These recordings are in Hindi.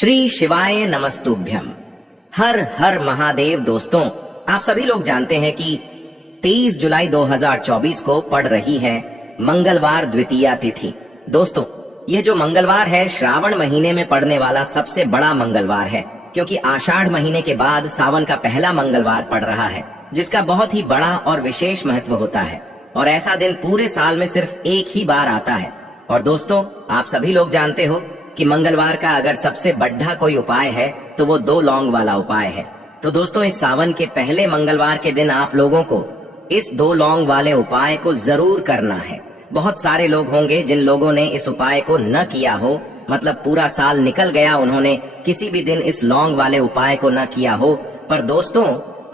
श्री शिवाय नमस्तुभ्यम। हर हर महादेव। दोस्तों, आप सभी लोग जानते हैं कि 23 जुलाई 2024 को पड़ रही है मंगलवार द्वितीया तिथि। दोस्तों, यह जो मंगलवार है श्रावण महीने में पड़ने वाला सबसे बड़ा मंगलवार है, क्योंकि आषाढ़ महीने के बाद सावन का पहला मंगलवार पड़ रहा है, जिसका बहुत ही बड़ा और विशेष महत्व होता है। और ऐसा दिन पूरे साल में सिर्फ एक ही बार आता है। और दोस्तों, आप सभी लोग जानते हो कि मंगलवार का अगर सबसे बढ़ा कोई उपाय है तो वो 2 लौंग वाला उपाय है। तो दोस्तों, इस सावन के पहले मंगलवार के दिन आप लोगों को इस 2 लौंग वाले उपाय को जरूर करना है। बहुत सारे लोग होंगे जिन लोगों ने इस उपाय को न किया हो, मतलब पूरा साल निकल गया, उन्होंने किसी भी दिन इस लौंग वाले उपाय को न किया हो। पर दोस्तों,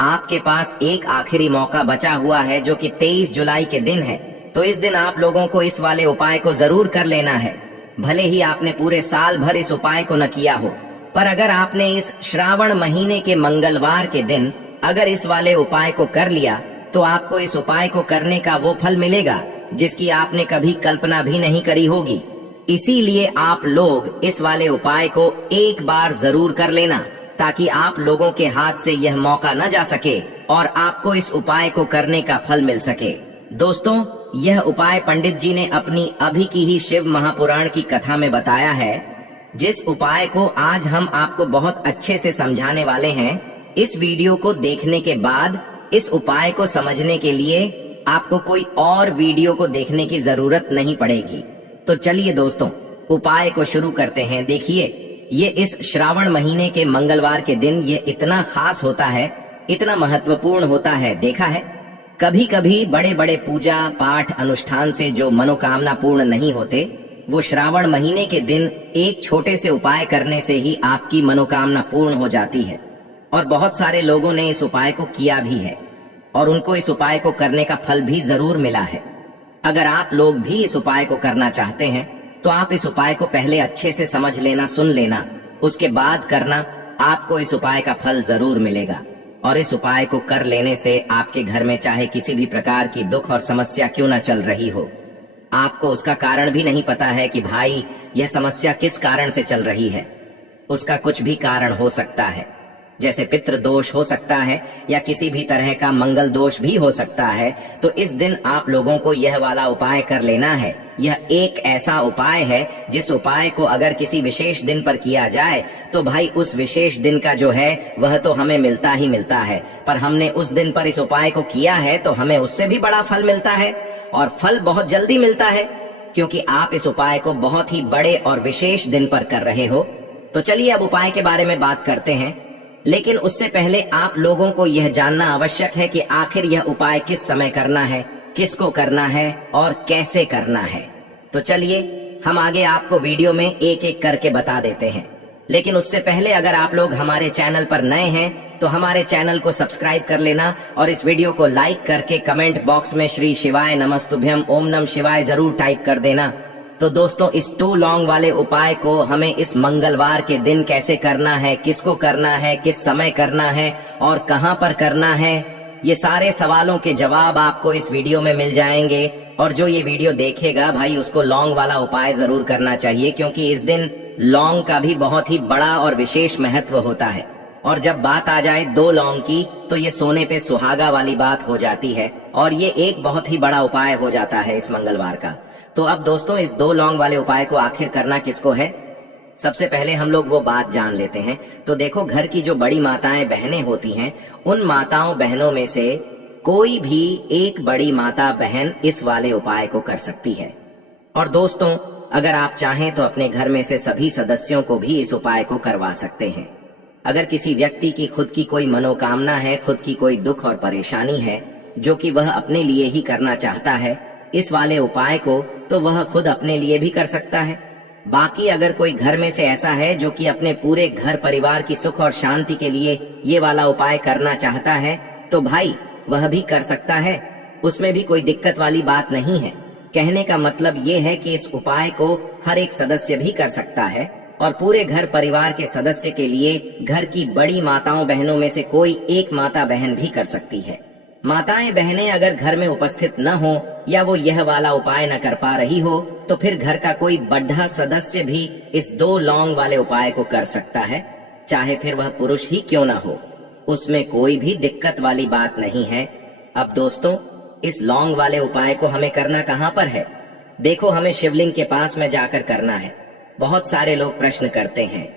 आपके पास एक आखिरी मौका बचा हुआ है, जो कि 23 जुलाई के दिन है। तो इस दिन आप लोगों को इस वाले उपाय को जरूर कर लेना है। भले ही आपने पूरे साल भर इस उपाय को न किया हो, पर अगर आपने इस श्रावण महीने के मंगलवार के दिन अगर इस वाले उपाय को कर लिया, तो आपको इस उपाय को करने का वो फल मिलेगा जिसकी आपने कभी कल्पना भी नहीं करी होगी। इसीलिए आप लोग इस वाले उपाय को एक बार जरूर कर लेना, ताकि आप लोगों के हाथ से यह मौका न जा सके और आपको इस उपाय को करने का फल मिल सके। दोस्तों, यह उपाय पंडित जी ने अपनी अभी की ही शिव महापुराण की कथा में बताया है, जिस उपाय को आज हम आपको बहुत अच्छे से समझाने वाले हैं। इस वीडियो को देखने के बाद इस उपाय को समझने के लिए आपको कोई और वीडियो को देखने की जरूरत नहीं पड़ेगी। तो चलिए दोस्तों, उपाय को शुरू करते हैं। देखिए, ये इस श्रावण महीने के मंगलवार के दिन ये इतना खास होता है, इतना महत्वपूर्ण होता है। देखा है, कभी कभी बड़े बड़े पूजा पाठ अनुष्ठान से जो मनोकामना पूर्ण नहीं होते, वो श्रावण महीने के दिन एक छोटे से उपाय करने से ही आपकी मनोकामना पूर्ण हो जाती है। और बहुत सारे लोगों ने इस उपाय को किया भी है और उनको इस उपाय को करने का फल भी जरूर मिला है। अगर आप लोग भी इस उपाय को करना चाहते हैं तो आप इस उपाय को पहले अच्छे से समझ लेना, सुन लेना, उसके बाद करना। आपको इस उपाय का फल जरूर मिलेगा। और इस उपाय को कर लेने से आपके घर में चाहे किसी भी प्रकार की दुख और समस्या क्यों न चल रही हो, आपको उसका कारण भी नहीं पता है कि भाई यह समस्या किस कारण से चल रही है। उसका कुछ भी कारण हो सकता है, जैसे पितृ दोष हो सकता है या किसी भी तरह का मंगल दोष भी हो सकता है। तो इस दिन आप लोगों को यह वाला उपाय कर लेना है। यह एक ऐसा उपाय है जिस उपाय को अगर किसी विशेष दिन पर किया जाए तो भाई उस विशेष दिन का जो है वह तो हमें मिलता ही मिलता है। पर हमने उस दिन पर इस उपाय को किया है तो हमें उससे भी बड़ा फल मिलता है, और फल बहुत जल्दी मिलता है, क्योंकि आप इस उपाय को बहुत ही बड़े और विशेष दिन पर कर रहे हो। तो चलिए अब उपाय के बारे में बात करते हैं। लेकिन उससे पहले आप लोगों को यह जानना आवश्यक है कि आखिर यह उपाय किस समय करना है, किसको करना है और कैसे करना है। तो चलिए हम आगे आपको वीडियो में एक एक करके बता देते हैं। लेकिन उससे पहले अगर आप लोग हमारे चैनल पर नए हैं तो हमारे चैनल को सब्सक्राइब कर लेना और इस वीडियो को लाइक करके कमेंट बॉक्स में श्री शिवाय नमस्तुभ्यम ओम नमः शिवाय जरूर टाइप कर देना। तो दोस्तों, इस 2 लौंग वाले उपाय को हमें इस मंगलवार के दिन कैसे करना है, किसको करना है, किस समय करना है और कहां पर करना है, ये सारे सवालों के जवाब आपको इस वीडियो में मिल जाएंगे। और जो ये वीडियो देखेगा भाई, उसको लौंग वाला उपाय जरूर करना चाहिए, क्योंकि इस दिन लौंग का भी बहुत ही बड़ा और विशेष महत्व होता है। और जब बात आ जाए 2 लौंग की, तो ये सोने पे सुहागा वाली बात हो जाती है और ये एक बहुत ही बड़ा उपाय हो जाता है इस मंगलवार का। तो अब दोस्तों, इस 2 लौंग वाले उपाय को आखिर करना किसको है, सबसे पहले हम लोग वो बात जान लेते हैं। तो देखो, घर की जो बड़ी माताएं बहनें होती हैं, उन माताओं बहनों में से कोई भी एक बड़ी माता बहन इस वाले उपाय को कर सकती है। और दोस्तों, अगर आप चाहें तो अपने घर में से सभी सदस्यों को भी इस उपाय को करवा सकते हैं। अगर किसी व्यक्ति की खुद की कोई मनोकामना है, खुद की कोई दुख और परेशानी है जो कि वह अपने लिए ही करना चाहता है इस वाले उपाय को, तो वह खुद अपने लिए भी कर सकता है। बाकी अगर कोई घर में से ऐसा है जो कि अपने पूरे घर परिवार की सुख और शांति के लिए ये वाला उपाय करना चाहता है, तो भाई वह भी कर सकता है। उसमें भी कोई दिक्कत वाली बात नहीं है। कहने का मतलब ये है कि इस उपाय को हर एक सदस्य भी कर सकता है और पूरे घर परिवार के सदस्य के लिए घर की बड़ी माताओं बहनों में से कोई एक माता बहन भी कर सकती है। माताएं बहनें अगर घर में उपस्थित न हो या वो यह वाला उपाय न कर पा रही हो, तो फिर घर का कोई बड़ा सदस्य भी इस 2 लौंग वाले उपाय को कर सकता है, चाहे फिर वह पुरुष ही क्यों ना हो। उसमें कोई भी दिक्कत वाली बात नहीं है। अब दोस्तों, इस लौंग वाले उपाय को हमें करना कहाँ पर है? देखो, हमें शिवलिंग के पास में जाकर करना है। बहुत सारे लोग प्रश्न करते हैं,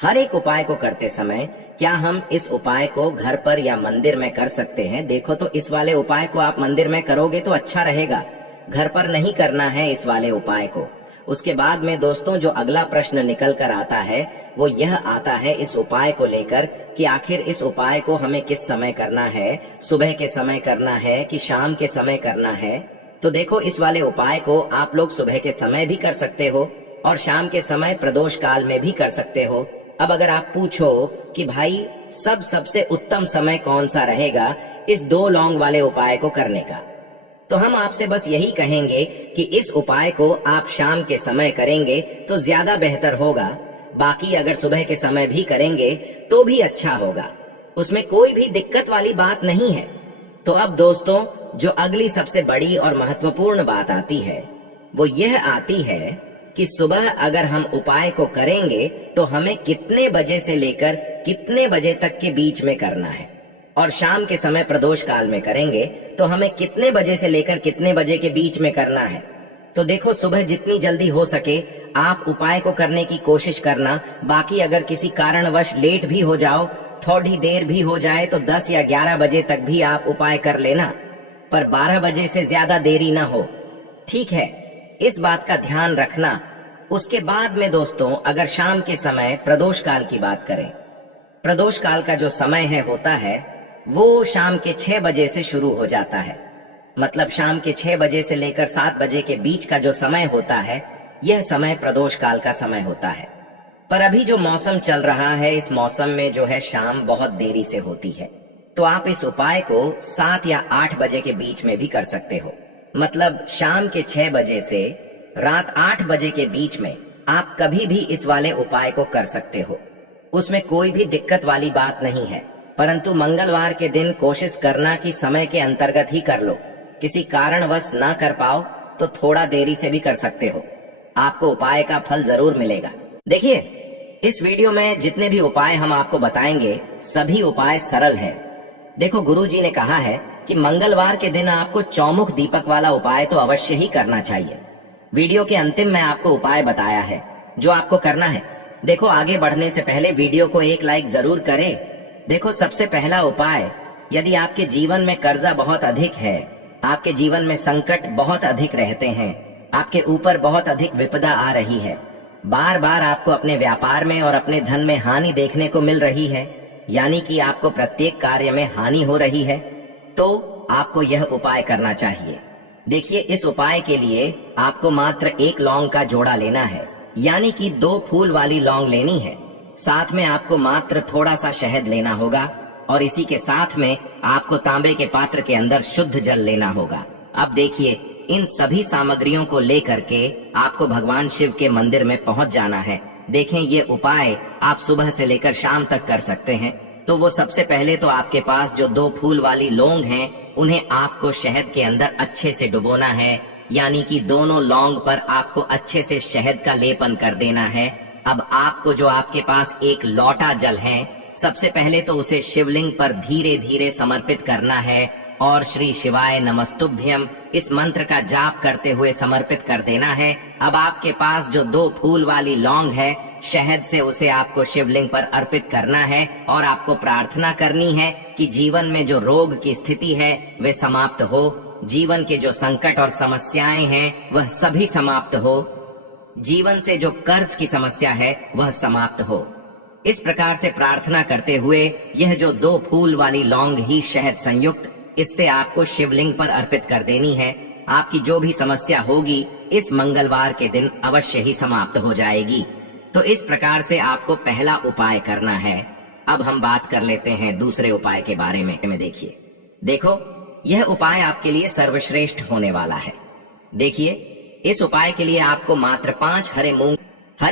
हर एक उपाय को करते समय क्या हम इस उपाय को घर पर या मंदिर में कर सकते हैं? देखो, तो इस वाले उपाय को आप मंदिर में करोगे तो अच्छा रहेगा, घर पर नहीं करना है इस वाले उपाय को। उसके बाद में दोस्तों, जो अगला प्रश्न निकल कर आता है वो यह आता है इस उपाय को लेकर कि आखिर इस उपाय को हमें किस समय करना है, सुबह के समय करना है कि शाम के समय करना है। तो देखो, इस वाले उपाय को आप लोग सुबह के समय भी कर सकते हो और शाम के समय प्रदोष काल में भी कर सकते हो। अब अगर आप पूछो कि भाई सबसे उत्तम समय कौन सा रहेगा इस 2 लौंग वाले उपाय को करने का, तो हम आपसे बस यही कहेंगे कि इस उपाय को आप शाम के समय करेंगे तो ज्यादा बेहतर होगा। बाकी अगर सुबह के समय भी करेंगे तो भी अच्छा होगा, उसमें कोई भी दिक्कत वाली बात नहीं है। तो अब दोस्तों, जो अगली सबसे बड़ी और महत्वपूर्ण बात आती है वो यह आती है कि सुबह अगर हम उपाय को करेंगे तो हमें कितने बजे से लेकर कितने बजे तक के बीच में करना है, और शाम के समय प्रदोष काल में करेंगे तो हमें कितने बजे से लेकर कितने बजे के बीच में करना है। तो देखो, सुबह जितनी जल्दी हो सके आप उपाय को करने की कोशिश करना। बाकी अगर किसी कारणवश लेट भी हो जाओ, थोड़ी देर भी हो जाए, तो 10 या 11 बजे तक भी आप उपाय कर लेना, पर 12 बजे से ज्यादा देरी ना हो, ठीक है? इस बात का ध्यान रखना। उसके बाद में दोस्तों, अगर शाम के समय प्रदोष काल की बात करें, प्रदोष काल का जो समय होता है वो शाम के 6 बजे से शुरू हो जाता है। मतलब शाम के 6 बजे से लेकर 7 बजे के बीच का जो समय होता है, यह समय प्रदोष काल का समय होता है। पर अभी जो मौसम चल रहा है, इस मौसम में जो है शाम बहुत देरी से होती है, तो आप इस उपाय को 7 या 8 बजे के बीच में भी कर सकते हो। मतलब शाम के 6 बजे से रात 8 बजे के बीच में आप कभी भी इस वाले उपाय को कर सकते हो, उसमें कोई भी दिक्कत वाली बात नहीं है। परंतु मंगलवार के दिन कोशिश करना कि समय के अंतर्गत ही कर लो। किसी कारणवश ना कर पाओ तो थोड़ा देरी से भी कर सकते हो, आपको उपाय का फल जरूर मिलेगा। देखिए, इस वीडियो में जितने भी उपाय हम आपको बताएंगे सभी उपाय सरल है। देखो, गुरुजी ने कहा है कि मंगलवार के दिन आपको चौमुख दीपक वाला उपाय तो अवश्य ही करना चाहिए। वीडियो के अंतिम में आपको उपाय बताया है जो आपको करना है। देखो, आगे बढ़ने से पहले वीडियो को एक लाइक जरूर करें। देखो, सबसे पहला उपाय, यदि आपके जीवन में कर्जा बहुत अधिक है, आपके जीवन में संकट बहुत अधिक रहते हैं, आपके ऊपर बहुत अधिक विपदा आ रही है, बार बार आपको अपने व्यापार में और अपने धन में हानि देखने को मिल रही है, यानी कि आपको प्रत्येक कार्य में हानि हो रही है, तो आपको यह उपाय करना चाहिए। देखिए, इस उपाय के लिए आपको मात्र 1 लौंग का जोड़ा लेना है, यानी कि 2 फूल वाली लौंग लेनी है। साथ में आपको मात्र थोड़ा सा शहद लेना होगा और इसी के साथ में आपको तांबे के पात्र के अंदर शुद्ध जल लेना होगा। अब देखिए, इन सभी सामग्रियों को लेकर के आपको भगवान शिव के मंदिर में पहुंच जाना है। देखें, ये उपाय आप सुबह से लेकर शाम तक कर सकते हैं। तो वो सबसे पहले तो आपके पास जो 2 फूल वाली लौंग हैं, उन्हें आपको शहद के अंदर अच्छे से डुबोना है, यानी कि दोनों लौंग पर आपको अच्छे से शहद का लेपन कर देना है। अब आपको जो आपके पास 1 लोटा जल है, सबसे पहले तो उसे शिवलिंग पर धीरे धीरे समर्पित करना है और श्री शिवाय नमस्तुभ्यम इस मंत्र का जाप करते हुए समर्पित कर देना है। अब आपके पास जो 2 फूल वाली लौंग है, शहद से उसे आपको शिवलिंग पर अर्पित करना है और आपको प्रार्थना करनी है कि जीवन में जो रोग की स्थिति है वे समाप्त हो, जीवन के जो संकट और समस्याएं हैं वह सभी समाप्त हो, जीवन से जो कर्ज की समस्या है वह समाप्त हो। इस प्रकार से प्रार्थना करते हुए यह जो 2 फूल वाली लौंग ही शहद संयुक्त, इससे आपको शिवलिंग पर अर्पित कर देनी है। आपकी जो भी समस्या होगी इस मंगलवार के दिन अवश्य ही समाप्त हो जाएगी। तो इस प्रकार से आपको पहला उपाय करना है। अब हम बात कर लेते हैं दूसरे उपाय के बारे में। देखिए, देखो, यह उपाय आपके लिए सर्वश्रेष्ठ होने वाला है। देखिए, इस उपाय के लिए आपको मात्र 5 हरे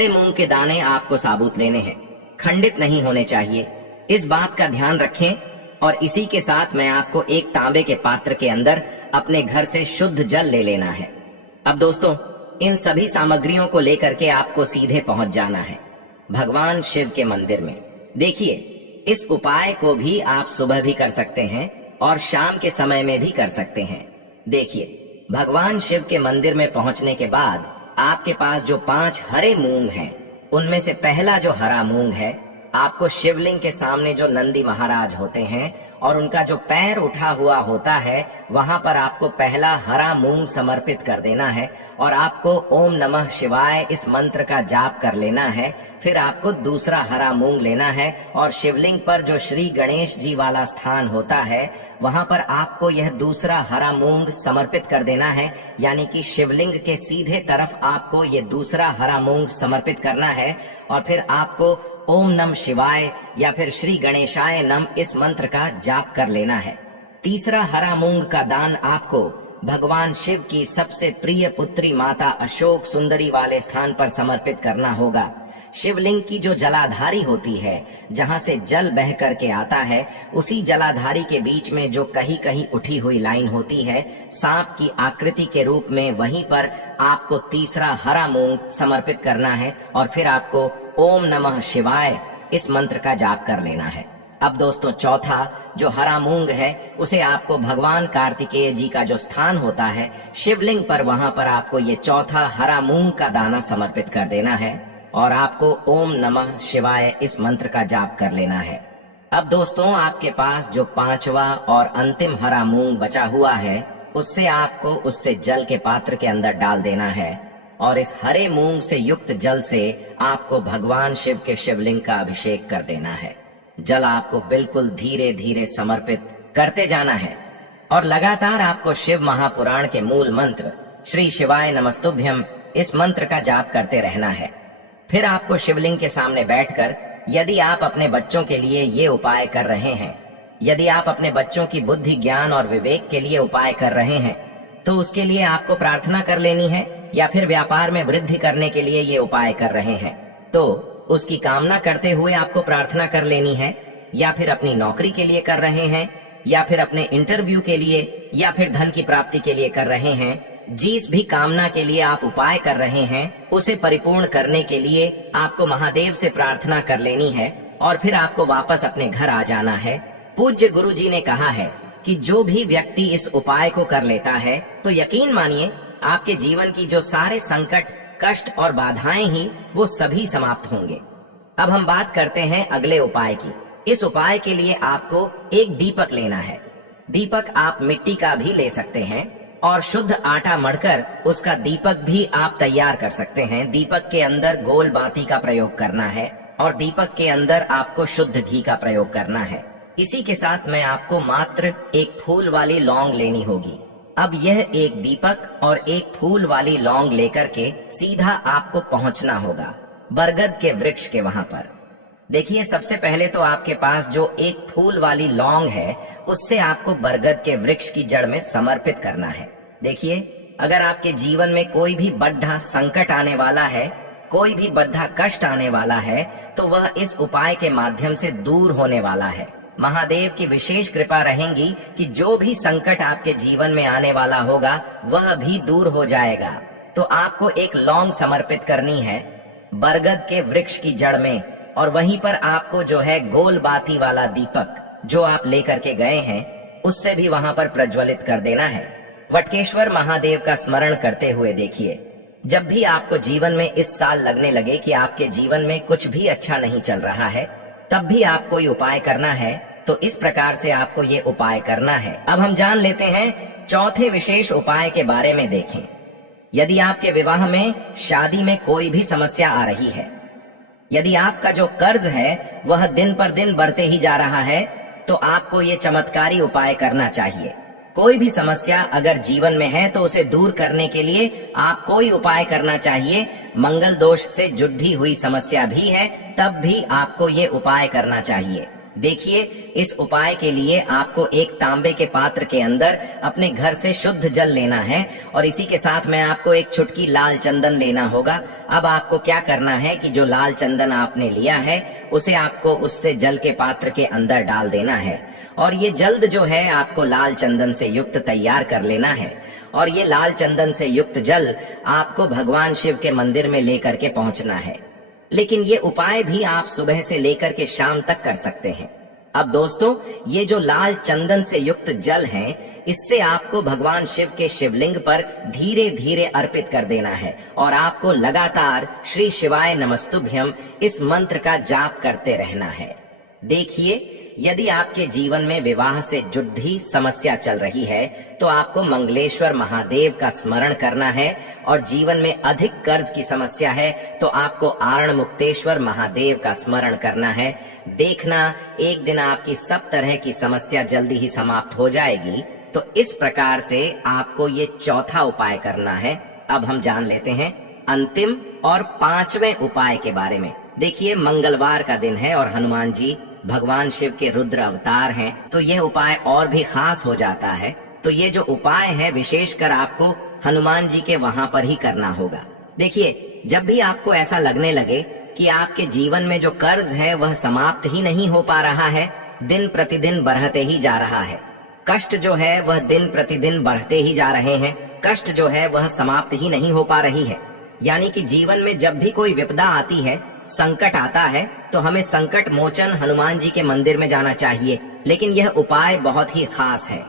मूंग के दाने आपको साबुत लेने हैं, खंडित नहीं होने चाहिए। इस बात का ध्यान रखें। और इसी के साथ मैं आपको एक तांबे के पात्र के अंदर अपने घर से शुद्ध जल ले लेना है। अब दोस्तों, इन सभी सामग्रियों को लेकर के आपको सीधे पहुंच जाना है भगवान शिव के मंदिर में। देखिए, इस उपाय को भी आप सुबह भी कर सकते हैं और शाम के समय में भी कर सकते हैं। देखिए, भगवान शिव के मंदिर में पहुंचने के बाद आपके पास जो 5 हरे मूंग हैं, उनमें से पहला जो हरा मूंग है, आपको शिवलिंग के सामने जो नंदी महाराज होते हैं और उनका जो पैर उठा हुआ होता है, वहां पर आपको पहला हरा मूंग समर्पित कर देना है और आपको ओम नमः शिवाय इस मंत्र का जाप कर लेना है। फिर आपको दूसरा हरा मूंग लेना है और शिवलिंग पर जो श्री गणेश जी वाला स्थान होता है, वहां पर आपको यह दूसरा हरा मूंग समर्पित कर देना है। यानी कि शिवलिंग के सीधे तरफ आपको ये दूसरा हरा मूंग समर्पित करना है और फिर आपको ओम नमः शिवाय या फिर श्री गणेशाय नम इस मंत्र का जाप कर लेना है। तीसरा हरा मूंग का दान आपको भगवान शिव की सबसे प्रिय पुत्री माता अशोक सुंदरी वाले स्थान पर समर्पित करना होगा। शिवलिंग की जो जलाधारी होती है, जहां से जल बह करके आता है, उसी जलाधारी के बीच में जो कहीं कहीं उठी हुई लाइन होती है सांप की आकृति के रूप में, वहीं पर आपको तीसरा हरा मूंग समर्पित करना है और फिर आपको ओम नमः शिवाय इस मंत्र का जाप कर लेना है। अब दोस्तों, चौथा जो हरा मूंग है, उसे आपको भगवान कार्तिकेय जी का जो स्थान होता है शिवलिंग पर, वहां पर आपको ये चौथा हरा मूंग का दाना समर्पित कर देना है और आपको ओम नमः शिवाय इस मंत्र का जाप कर लेना है। अब दोस्तों, आपके पास जो 5वां और अंतिम हरा मूंग बचा हुआ है, उससे आपको उससे जल के पात्र के अंदर डाल देना है और इस हरे मूंग से युक्त जल से आपको भगवान शिव के शिवलिंग का अभिषेक कर देना है। जल आपको बिल्कुल धीरे धीरे समर्पित करते जाना है और लगातार आपको शिव महापुराण के मूल मंत्र श्री शिवाय नमस्तुभ्यम इस मंत्र का जाप करते रहना है। फिर आपको शिवलिंग के सामने बैठकर, यदि आप अपने बच्चों के लिए ये उपाय कर रहे हैं, यदि आप अपने बच्चों की बुद्धि ज्ञान और विवेक के लिए उपाय कर रहे हैं, तो उसके लिए आपको प्रार्थना कर लेनी है। या फिर व्यापार में वृद्धि करने के लिए ये उपाय कर रहे हैं, तो उसकी कामना करते हुए आपको प्रार्थना कर लेनी है। या फिर अपनी नौकरी के लिए कर रहे हैं, या फिर अपने इंटरव्यू के लिए, या फिर धन की प्राप्ति के लिए कर रहे हैं, जिस भी कामना के लिए आप उपाय कर रहे हैं, उसे परिपूर्ण करने के लिए आपको महादेव से प्रार्थना कर लेनी है और फिर आपको वापस अपने घर आ जाना है। पूज्य गुरु जी ने कहा है कि जो भी व्यक्ति इस उपाय को कर लेता है, तो यकीन मानिए आपके जीवन की जो सारे संकट, कष्ट और बाधाएं ही, वो सभी समाप्त होंगे। अब हम बात करते हैं अगले उपाय की। इस उपाय के लिए आपको एक दीपक लेना है। दीपक आप मिट्टी का भी ले सकते हैं और शुद्ध आटा मढ़कर उसका दीपक भी आप तैयार कर सकते हैं। दीपक के अंदर गोल बाती का प्रयोग करना है और दीपक के अंदर आपको शुद्ध घी का प्रयोग करना है। इसी के साथ में आपको मात्र एक फूल वाली लौंग लेनी होगी। अब यह एक दीपक और एक फूल वाली लौंग लेकर के सीधा आपको पहुंचना होगा बरगद के वृक्ष के वहां पर। देखिए, सबसे पहले तो आपके पास जो एक फूल वाली लौंग है, उससे आपको बरगद के वृक्ष की जड़ में समर्पित करना है। देखिए, अगर आपके जीवन में कोई भी बड़ा संकट आने वाला है, कोई भी बड़ा कष्ट आने वाला है, तो वह इस उपाय के माध्यम से दूर होने वाला है। महादेव की विशेष कृपा रहेगी कि जो भी संकट आपके जीवन में आने वाला होगा, वह भी दूर हो जाएगा। तो आपको एक लौंग समर्पित करनी है बरगद के वृक्ष की जड़ में और वहीं पर आपको जो है गोल बाती वाला दीपक जो आप लेकर के गए हैं, उससे भी वहां पर प्रज्वलित कर देना है। वटकेश्वर महादेव का स्मरण करते हुए देखिए, जब भी आपको जीवन में इस साल लगने लगे कि आपके जीवन में कुछ भी अच्छा नहीं चल रहा है, तब भी आपको ये उपाय करना है। तो इस प्रकार से आपको ये उपाय करना है। अब हम जान लेते हैं चौथे विशेष उपाय के बारे में। देखें, यदि आपके विवाह में, शादी में कोई भी समस्या आ रही है, यदि आपका जो कर्ज है वह दिन पर दिन बढ़ते ही जा रहा है, तो आपको ये चमत्कारी उपाय करना चाहिए। कोई भी समस्या अगर जीवन में है तो उसे दूर करने के लिए आप कोई उपाय करना चाहिए। मंगल दोष से जुड़ी हुई समस्या भी है, तब भी आपको ये उपाय करना चाहिए। देखिए, इस उपाय के लिए आपको एक तांबे के पात्र के अंदर अपने घर से शुद्ध जल लेना है और इसी के साथ में आपको एक चुटकी लाल चंदन लेना होगा। अब आपको क्या करना है कि जो लाल चंदन आपने लिया है उसे आपको उससे जल के पात्र के अंदर डाल देना है और ये जल्द जो है आपको लाल चंदन से युक्त तैयार कर लेना है। और ये लाल चंदन से युक्त जल आपको भगवान शिव के मंदिर में लेकर के पहुंचना है। लेकिन ये उपाय भी आप सुबह से लेकर के शाम तक कर सकते हैं। अब दोस्तों, ये जो लाल चंदन से युक्त जल है, इससे आपको भगवान शिव के शिवलिंग पर धीरे धीरे अर्पित कर देना है और आपको लगातार श्री शिवाय नमस्तुभ्यम इस मंत्र का जाप करते रहना है। देखिए, यदि आपके जीवन में विवाह से जुड़ी समस्या चल रही है तो आपको मंगलेश्वर महादेव का स्मरण करना है और जीवन में अधिक कर्ज की समस्या है तो आपको आरण मुक्तेश्वर महादेव का स्मरण करना है। देखना, एक दिन आपकी सब तरह की समस्या जल्दी ही समाप्त हो जाएगी। तो इस प्रकार से आपको ये चौथा उपाय करना है। अब हम जान लेते हैं अंतिम और पांचवें उपाय के बारे में। देखिए, मंगलवार का दिन है और हनुमान जी भगवान शिव के रुद्र अवतार हैं, तो यह उपाय और भी खास हो जाता है। तो ये जो उपाय है विशेषकर आपको हनुमान जी के वहां पर ही करना होगा। देखिए, जब भी आपको ऐसा लगने लगे कि आपके जीवन में जो कर्ज है वह समाप्त ही नहीं हो पा रहा है, दिन प्रतिदिन बढ़ते ही जा रहा है, कष्ट जो है वह दिन प्रतिदिन बढ़ते ही जा रहे हैं, कष्ट जो है वह समाप्त ही नहीं हो पा रही है, यानी कि जीवन में जब भी कोई विपदा आती है, संकट आता है, तो हमें संकट मोचन हनुमान जी के मंदिर में जाना चाहिए। लेकिन यह उपाय बहुत ही खास है।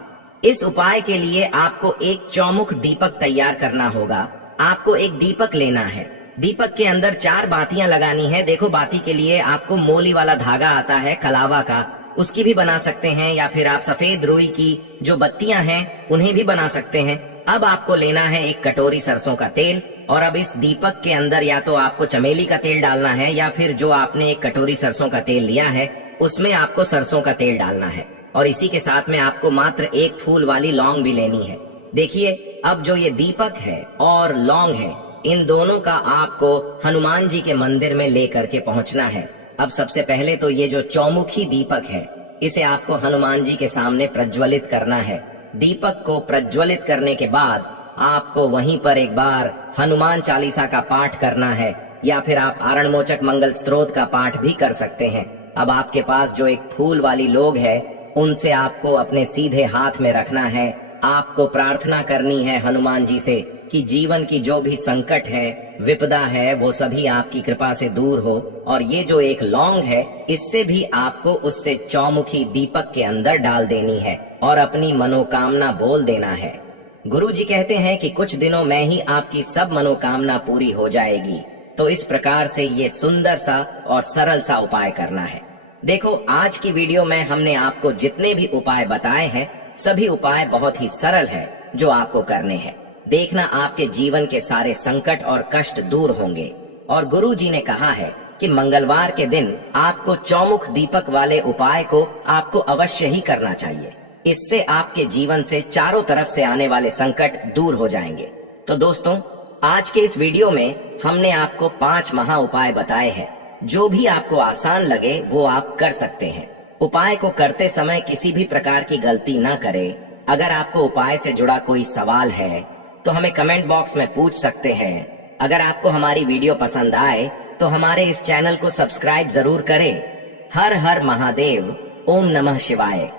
इस उपाय के लिए आपको एक चौमुख दीपक तैयार करना होगा। आपको एक दीपक लेना है, दीपक के अंदर 4 बातियां लगानी है। देखो, बाती के लिए आपको मोली वाला धागा आता है कलावा का, उसकी भी बना सकते हैं, या फिर आप सफेद रुई की जो बत्तियां हैं उन्हें भी बना सकते हैं। अब आपको लेना है एक कटोरी सरसों का तेल और अब इस दीपक के अंदर या तो आपको चमेली का तेल डालना है या फिर जो आपने एक कटोरी सरसों का तेल लिया है उसमें आपको सरसों का तेल डालना है और इसी के साथ में आपको मात्र एक फूल वाली लौंग भी लेनी है। देखिए, अब जो ये दीपक है और लौंग है, इन दोनों का आपको हनुमान जी के मंदिर में लेकर के पहुंचना है। अब सबसे पहले तो ये जो चौमुखी दीपक है इसे आपको हनुमान जी के सामने प्रज्वलित करना है। दीपक को प्रज्वलित करने के बाद आपको वहीं पर एक बार हनुमान चालीसा का पाठ करना है या फिर आप आरणमोचक मंगल स्तोत्र का पाठ भी कर सकते हैं। अब आपके पास जो एक फूल वाली लोग है उनसे आपको अपने सीधे हाथ में रखना है। आपको प्रार्थना करनी है हनुमान जी से कि जीवन की जो भी संकट है, विपदा है, वो सभी आपकी कृपा से दूर हो। और ये जो एक लौंग है इससे भी आपको उससे चौमुखी दीपक के अंदर डाल देनी है और अपनी मनोकामना बोल देना है। गुरु जी कहते हैं कि कुछ दिनों में ही आपकी सब मनोकामना पूरी हो जाएगी। तो इस प्रकार से ये सुंदर सा और सरल सा उपाय करना है। देखो, आज की वीडियो में हमने आपको जितने भी उपाय बताए हैं सभी उपाय बहुत ही सरल है जो आपको करने हैं। देखना, आपके जीवन के सारे संकट और कष्ट दूर होंगे। और गुरु जी ने कहा है कि मंगलवार के दिन आपको चौमुख दीपक वाले उपाय को आपको अवश्य ही करना चाहिए। इससे आपके जीवन से चारों तरफ से आने वाले संकट दूर हो जाएंगे। तो दोस्तों, आज के इस वीडियो में हमने आपको 5 महा उपाय बताए हैं। जो भी आपको आसान लगे वो आप कर सकते हैं। उपाय को करते समय किसी भी प्रकार की गलती ना करें। अगर आपको उपाय से जुड़ा कोई सवाल है तो हमें कमेंट बॉक्स में पूछ सकते हैं। अगर आपको हमारी वीडियो पसंद आए तो हमारे इस चैनल को सब्सक्राइब जरूर करें। हर हर महादेव, ओम नमः शिवाय।